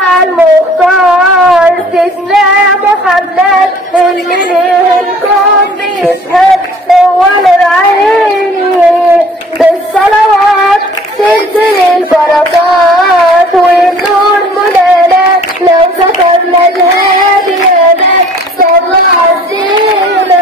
المختار سيدنا محمد اللي ليه الكون بيشهد هو نور عيني بالصلوات تنزل البركات والنور منانا لو ذكرنا الهادي هذا صلى عزينا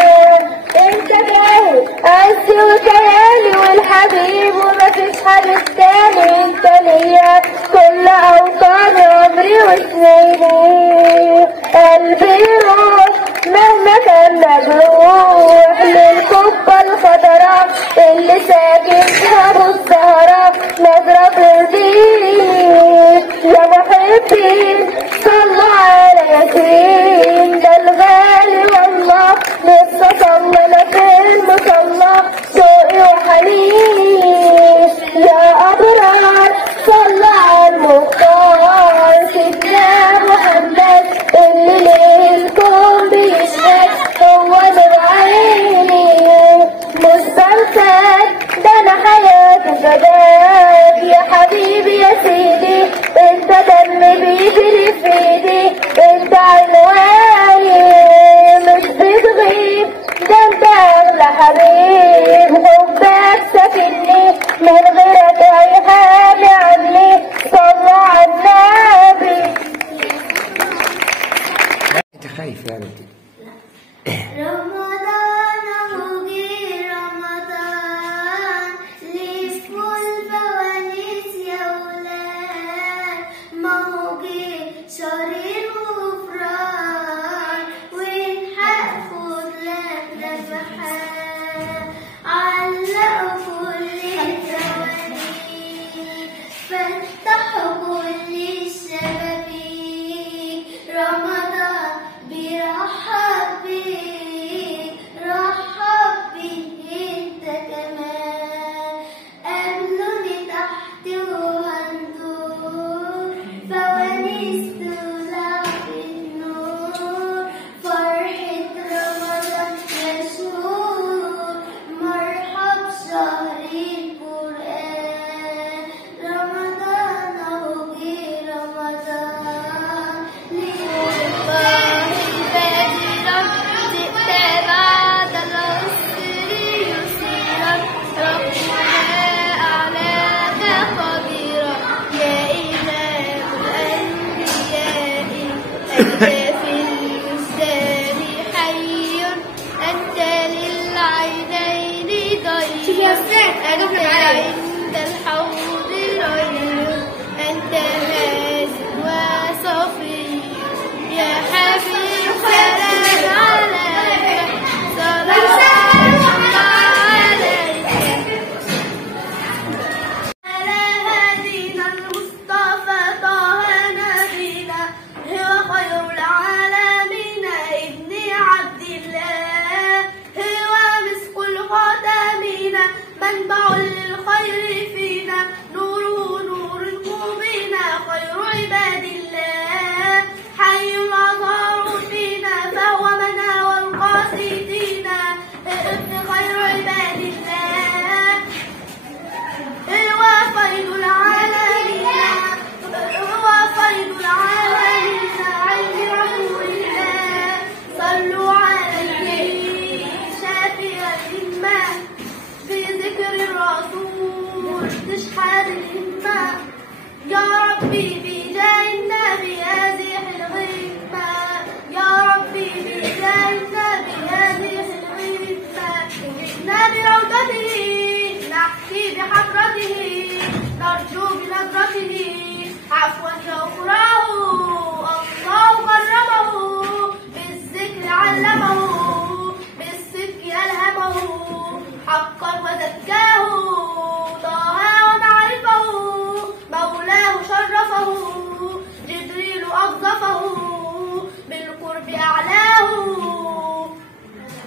انت جاهل عزي وكياني والحبيب ومفيش حبيب تاني انت ليا كل اوطاني عمري وسنيني قلبي يروح مهما كان مجروح للقبة الخضراء اللي ساكن فيها ابو الزهراء نظرة ترضيني يا محبين صلوا على ياسين ده الغالي والله لسه صلى في المصلى شوقي وحنين يا أبرار صلى على المختار سيدنا محمد اللي ليه الكون بيشهد هو نور عيني مستمسك ده أنا حياتي فداك يا حبيبي يا سيدي انت دم بيجري في ايدي انت عنواني مش بتغيب ده انت اغلى حبيب حبك ساكنني من غيرك اي حاجه عني صلوا على النبي. انت خايف يا بنتي؟ رمضان اهو جه رمضان لفوا الفوانيس يا ولاد ما هو جه شهر الغفران والحق خدلك نفحات علقوا كل الفوانيس فتحوا كل الشبابيك رمضان بيرحب بيك رحب بيك انت كمان قابلوني تحت وهندور فوانيس تولع في النور فرحة رمضان يا شهور مرحب شهر القرآن رمضان اهو جه رمضان أنت في البستان حي أنت للعينين ضيق أنت عند الحوض ري أنت هادي وصفي يا حبيب سلام عليك صلاة الله عليك على هدينا المصطفى طه نبينا هو خير العالمين ابن عبد الله هو مسك الخاتمين منبع للخير فينا نوره نور قلوبنا خير عباد الله حي الأطهار فينا فهو مناوى القاسدين ابن خير عباد الله هو فيض العالمين هو فيض العالمين عين رسول الله صلوا عليه شافي الهمة بذكر الرسول تشحذ الهمة يا ربي بجاه النبي هذه الغمة يا ربي بجاه النبي هذه الغمة جئنا بروضته نحكي بحضرته نرجو بنظرته عفوا يغفره الله كرمه بالذكر علمه بالصدق ألهمه حقا وزكاه طه ومعرفه مولاه شرفه جبريل أوظفه بالقرب أعلاه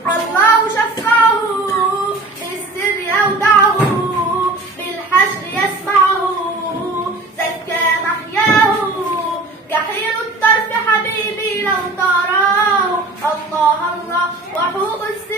الله شفعه بالسر أودعه بالحشر يسمعه زكى محياه كحيل الطرف حبيبي لو تراه الله الله وحوق السر